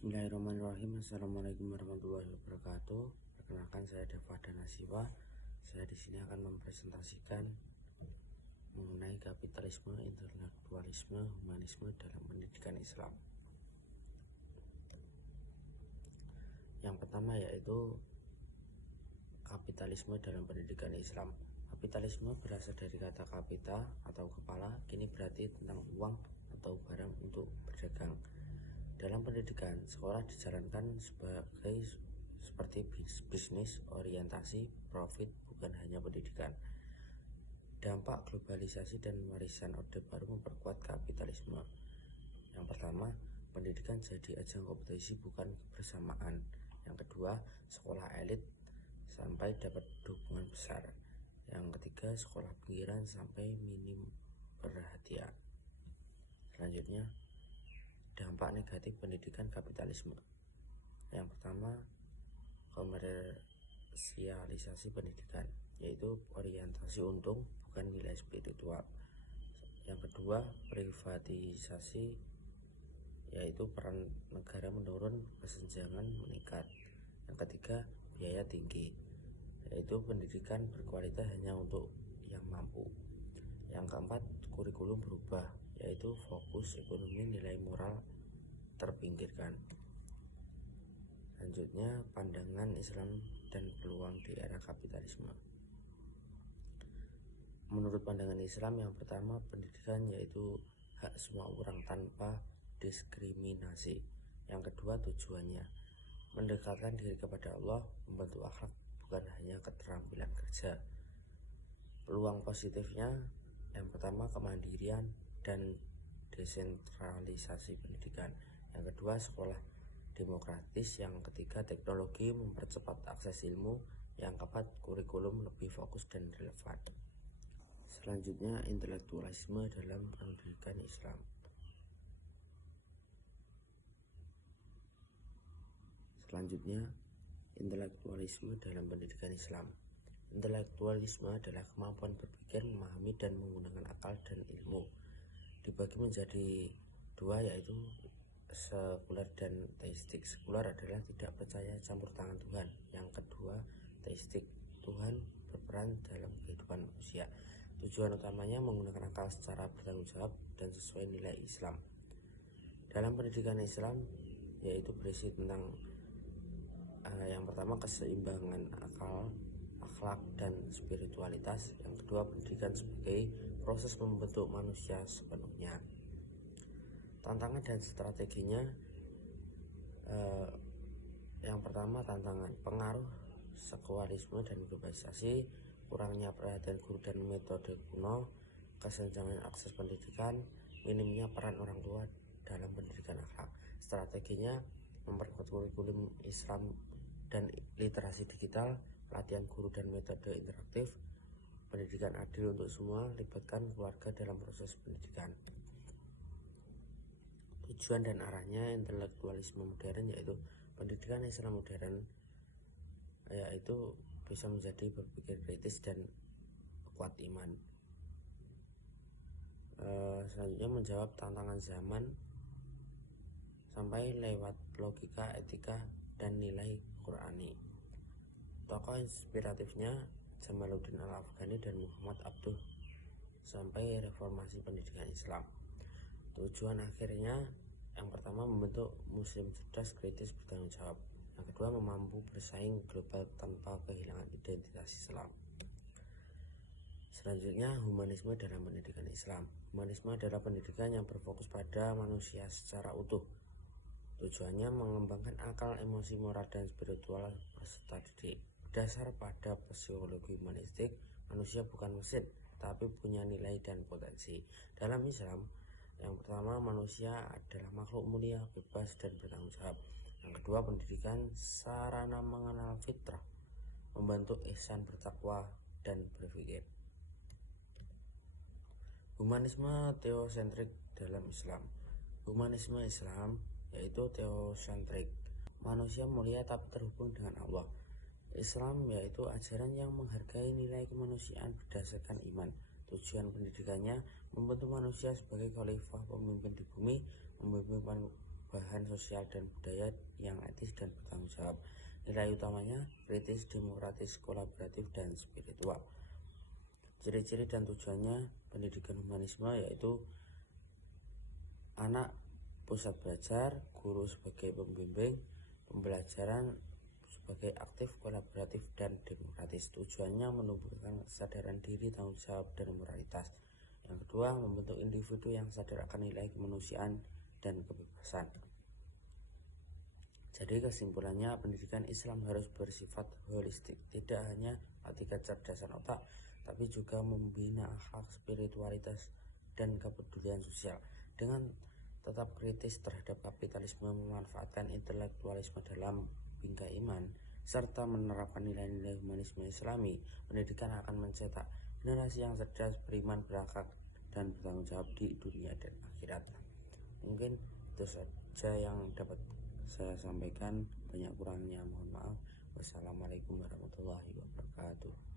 Bismillahirrahmanirrahim. Assalamualaikum warahmatullahi wabarakatuh. Perkenalkan, saya Deva Danasiwa. Saya di sini akan mempresentasikan mengenai kapitalisme, intelektualisme, humanisme dalam pendidikan Islam. Yang pertama yaitu kapitalisme dalam pendidikan Islam. Kapitalisme berasal dari kata kapita atau kepala, kini berarti tentang uang atau barang untuk berdagang. Dalam pendidikan, sekolah dijalankan seperti bisnis, orientasi, profit, bukan hanya pendidikan. Dampak globalisasi dan warisan Orde Baru memperkuat kapitalisme. Yang pertama, pendidikan jadi ajang kompetisi bukan kebersamaan. Yang kedua, sekolah elit sampai dapat dukungan besar. Yang ketiga, sekolah pinggiran sampai minim perhatian. Selanjutnya, dampak negatif pendidikan kapitalisme. Yang pertama, komersialisasi pendidikan, yaitu orientasi untung bukan nilai spiritual. Yang kedua, privatisasi, yaitu peran negara menurun, kesenjangan meningkat. Yang ketiga, biaya tinggi, yaitu pendidikan berkualitas hanya untuk yang mampu. Yang keempat, kurikulum berubah, yaitu fokus ekonomi, nilai moral terpinggirkan. Selanjutnya, pandangan Islam dan peluang di era kapitalisme. Menurut pandangan Islam, yang pertama, pendidikan yaitu hak semua orang tanpa diskriminasi. Yang kedua, tujuannya mendekatkan diri kepada Allah, membentuk akhlak bukan hanya keterampilan kerja. Peluang positifnya, yang pertama, kemandirian dan desentralisasi pendidikan. Yang kedua, sekolah demokratis. Yang ketiga, teknologi mempercepat akses ilmu. Yang keempat, kurikulum lebih fokus dan relevan. Selanjutnya, intelektualisme dalam pendidikan Islam. Intelektualisme adalah kemampuan berpikir, memahami dan menggunakan akal dan ilmu. Dibagi menjadi dua, yaitu sekuler dan teistik. Sekuler adalah tidak percaya campur tangan Tuhan. Yang kedua, teistik, Tuhan berperan dalam kehidupan manusia. Tujuan utamanya menggunakan akal secara bertanggung jawab dan sesuai nilai Islam. Dalam pendidikan Islam, yaitu berisi tentang yang pertama, keseimbangan akal, akhlak, dan spiritualitas. Yang kedua, pendidikan sebagai proses membentuk manusia sepenuhnya. Tantangan dan strateginya, yang pertama, tantangan pengaruh sekulerisme dan globalisasi, kurangnya perhatian guru dan metode kuno, kesenjangan akses pendidikan, minimnya peran orang tua dalam pendidikan akhlak. Strateginya memperkuat kurikulum Islam dan literasi digital, pelatihan guru dan metode interaktif, pendidikan adil untuk semua, libatkan keluarga dalam proses pendidikan. Tujuan dan arahnya intelektualisme modern, yaitu pendidikan Islam modern, yaitu bisa menjadi berpikir kritis dan kuat iman. Selanjutnya, menjawab tantangan zaman sampai lewat logika, etika, dan nilai Qurani. Tokoh inspiratifnya Jamaluddin Al-Afghani dan Muhammad Abduh sampai reformasi pendidikan Islam. Tujuan akhirnya, yang pertama, membentuk muslim cerdas, kritis, bertanggung jawab. Yang kedua, mampu bersaing global tanpa kehilangan identitas Islam. Selanjutnya, humanisme dalam pendidikan Islam. Humanisme adalah pendidikan yang berfokus pada manusia secara utuh. Tujuannya mengembangkan akal, emosi, moral, dan spiritual peserta didik. Berdasar pada psikologi humanistik, manusia bukan mesin, tapi punya nilai dan potensi. Dalam Islam, yang pertama, manusia adalah makhluk mulia, bebas, dan bertanggung jawab. Yang kedua, pendidikan sarana mengenal fitrah, membantu ihsan, bertakwa, dan berpikir. Humanisme teosentrik dalam Islam. Humanisme Islam yaitu teosentrik, manusia mulia tapi terhubung dengan Allah. Islam yaitu ajaran yang menghargai nilai kemanusiaan berdasarkan iman. Tujuan pendidikannya membentuk manusia sebagai khalifah, pemimpin di bumi, perubahan sosial dan budaya yang etis dan bertanggung jawab. Nilai utamanya kritis, demokratis, kolaboratif, dan spiritual. Ciri-ciri dan tujuannya pendidikan humanisme yaitu anak pusat belajar, guru sebagai pembimbing, pembelajaran sebagai aktif, kolaboratif, dan demokratis. Tujuannya menumbuhkan kesadaran diri, tanggung jawab, dan moralitas. Yang kedua, membentuk individu yang sadar akan nilai kemanusiaan dan kebebasan. Jadi kesimpulannya, pendidikan Islam harus bersifat holistik, tidak hanya melatih kecerdasan otak, tapi juga membina akhlak, spiritualitas, dan kepedulian sosial. Dengan tetap kritis terhadap kapitalisme, memanfaatkan intelektualisme dalam bingkai iman, serta menerapkan nilai-nilai humanisme Islami, pendidikan akan mencetak generasi yang cerdas, beriman, berakhlak, dan bertanggung jawab di dunia dan akhirat. Mungkin itu saja yang dapat saya sampaikan, banyak kurangnya mohon maaf. Wassalamualaikum warahmatullahi wabarakatuh.